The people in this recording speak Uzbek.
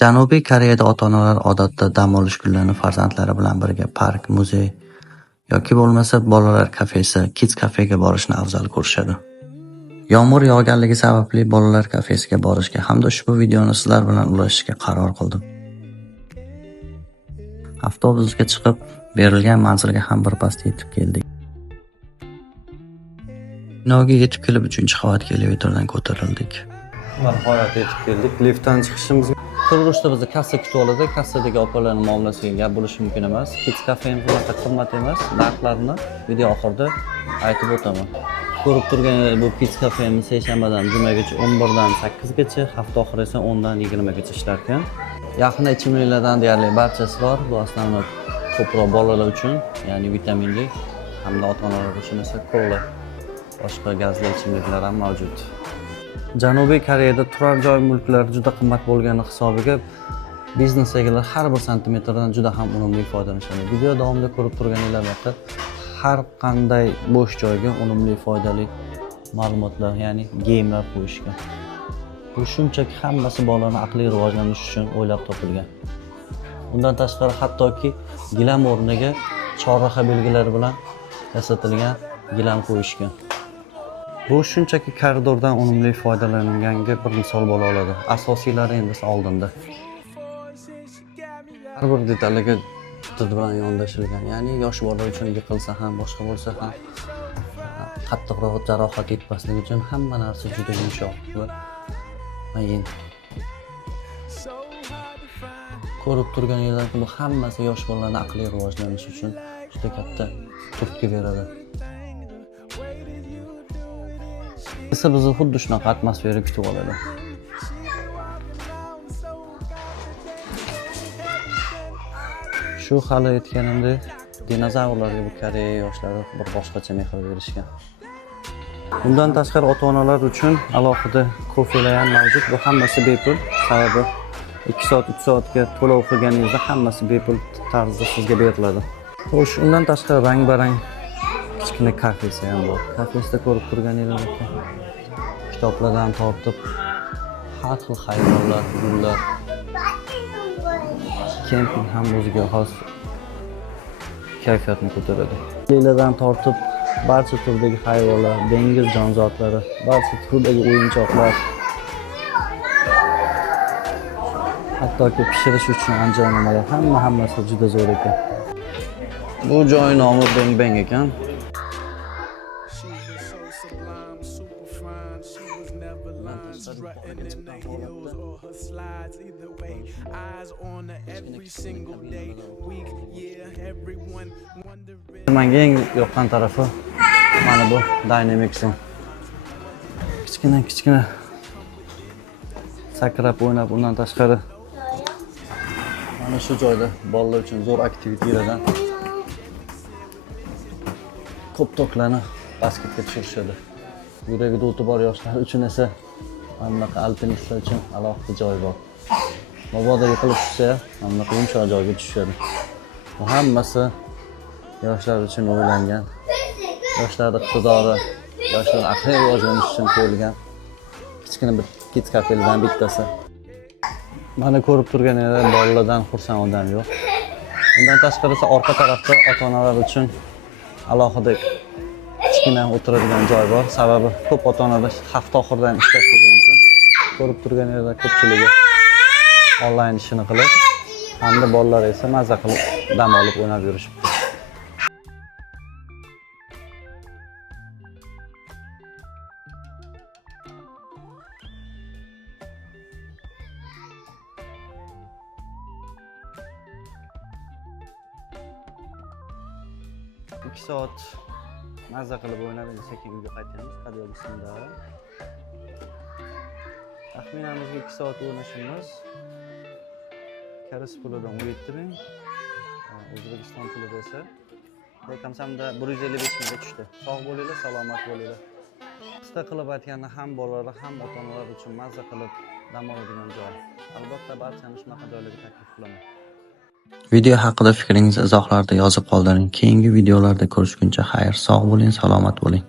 Janubiy Koreyada ota-onalar odatda dam olish kunlarini farzandlari bilan birga park, muzey yoki bo'lmasa bolalar kafesi, kids kafega borishni afzal ko'rishadi. Yomg'ir yog'ganligi sababli bolalar kafesiga borishga hamda ushbu videoni sizlar bilan ulashishga qaror qildim. Avtobusga chiqib, berilgan manzilga ham birpasda yetib keldik. Binoga yetib kelib 3-qavatga elevatordan ko'tarildik. Nihoyat yetib keldik. Liftdan chiqishimiz turishda bizni kassa kutib oladi. Kassadagi opalarning muomalasiga gap bo'lishi mumkin emas. Kids kafening qimmat qimmat emas. Narxlarini video oxirida aytib o'taman. Ko'rib turganingizdek, bu Kids kafemiz seshanbadan jumagacha 11 dan 8 gacha, hafta oxiri esa 10 dan 20 gacha ishlar ekan. Yaqin ichimliklardan deyarli barchasi bor. Bu aslida ko'proq bolalar uchun, ya'ni vitaminli hamda ota-onalar uchun esa kola, boshqa gazli ichimliklar ham mavjud. Janubiy Koreyada turar joy mulklari juda qimmat bo'lgani hisobiga biznes egalari har bir santimetrdan juda ham unumli foydalanishadi. Video davomida ko'rib turganinglardek har qanday bo'sh joyga unumli foydali ma'lumotlar, ya'ni gamelar qo'yishgan. Bu shunchaki hammasi bolaning aqliy rivojlanishi uchun o'ylab topilgan. Undan tashqari hattoki gilam o'rniga chorraha belgilari bilan yasatilgan gilam qo'yishgan. Bu shunchaki koridordan unumli foydalanilganiga bir misol bo'la oladi. Asosiylari endi oldinda. Har bir detalga did bilan yondashilgan. Ya'ni yosh bola uchun yiqilsa ham, boshqa bo'lsa ham qattiqroq jarohat yetmasligi uchun hamma narsa juda yumshoq va mayin. Ko'rib turganingizdek, bu hammasi yosh bolalarning aqliy rivojlanishi uchun juda katta turtki beradi. Esa bizni xuddi shunaqa atmosfera kutib oladi. Shu hali aytganimdek, dinozavrlarga bu Koreya yoshlari bir boshqacha mehr berishgan. Bundan tashqari ota-onalar uchun alohida kofelar ham mavjud. Bu hammasi bepul. Sababi 2 soat, 3 soatga to'lov qilganingizda hammasi bepul tarzda sizga beriladi. Xo'sh, undan tashqari rang-barang kichkina kafesi ham bor. Kafesda ko'rib turganingizdek kitoblardan tortib har xil hayvonlar, gullar, kemping ham o'ziga xos kayfiyatni ko'taradi. Leyladan tortib barcha turdagi hayvonlar, dengiz jonzotlari, barcha turdagi o'yinchoqlar, hattoki pishirish uchun anjomlar hammasi juda zo'r ekan. Bu joy nomi Beng Beng ekan. Menga eng yoqqan tarafi mana bu Dynamics'ning kichkina sakrab o'ynab, undan tashqari mana shu joyda bolalar uchun zo'r aktivitelardan ko'p toklarni basketga tushirishadi. Yuragida o'ti bor yoshlar uchun esa mana bunaqa alpinistlar uchun alohida joy bor. Mabodo yiqilib tushsa, mana bunaqa yumshoq joyga tushadi. Bu hammasi yoshlar uchun o'ylangan. Yoshlar iqtidori, yoshlar aqliy rivojlanishi uchun qo'yilgan kichkina bir kids kafelardan bittasi. Mana ko'rib turganingizdek, bolalardan xursand odam yo'q. Undan tashqari esa orqa tarafda ota-onalar uchun alohida kichkina o'tiradigan joy bor. Sababi ko'p ota-onalar hafta oxiridan ishlashligi mumkin. Ko'rib turganingizdek, ko'pchiligi onlayn ishini qilib, hamda bolalar esa mazza qilib dam olib o'ynab yurishibdi. İki soat mazza qilib o'ynab, endi sekin uyga qaytamiz. Qadiyobisida. Taxminimizga 2 soat o'ynashimiz. Koreys pulidan 17 ming, O'zbekiston pulida esa raqamsamda 155 mingga tushdi. Sog' bo'linglar, salomat bo'linglar. Qisqa qilib aytganda ham bolalar, ham ota-onalar uchun mazza qilib dam oladigan joy. Albatta barchani shunaqa joylarga taklif qilaman. Video haqida fikringizni izohlarda yozib qoldiring. Keyingi videolarda ko'rishguncha xayr, sog' bo'ling, salomat bo'ling.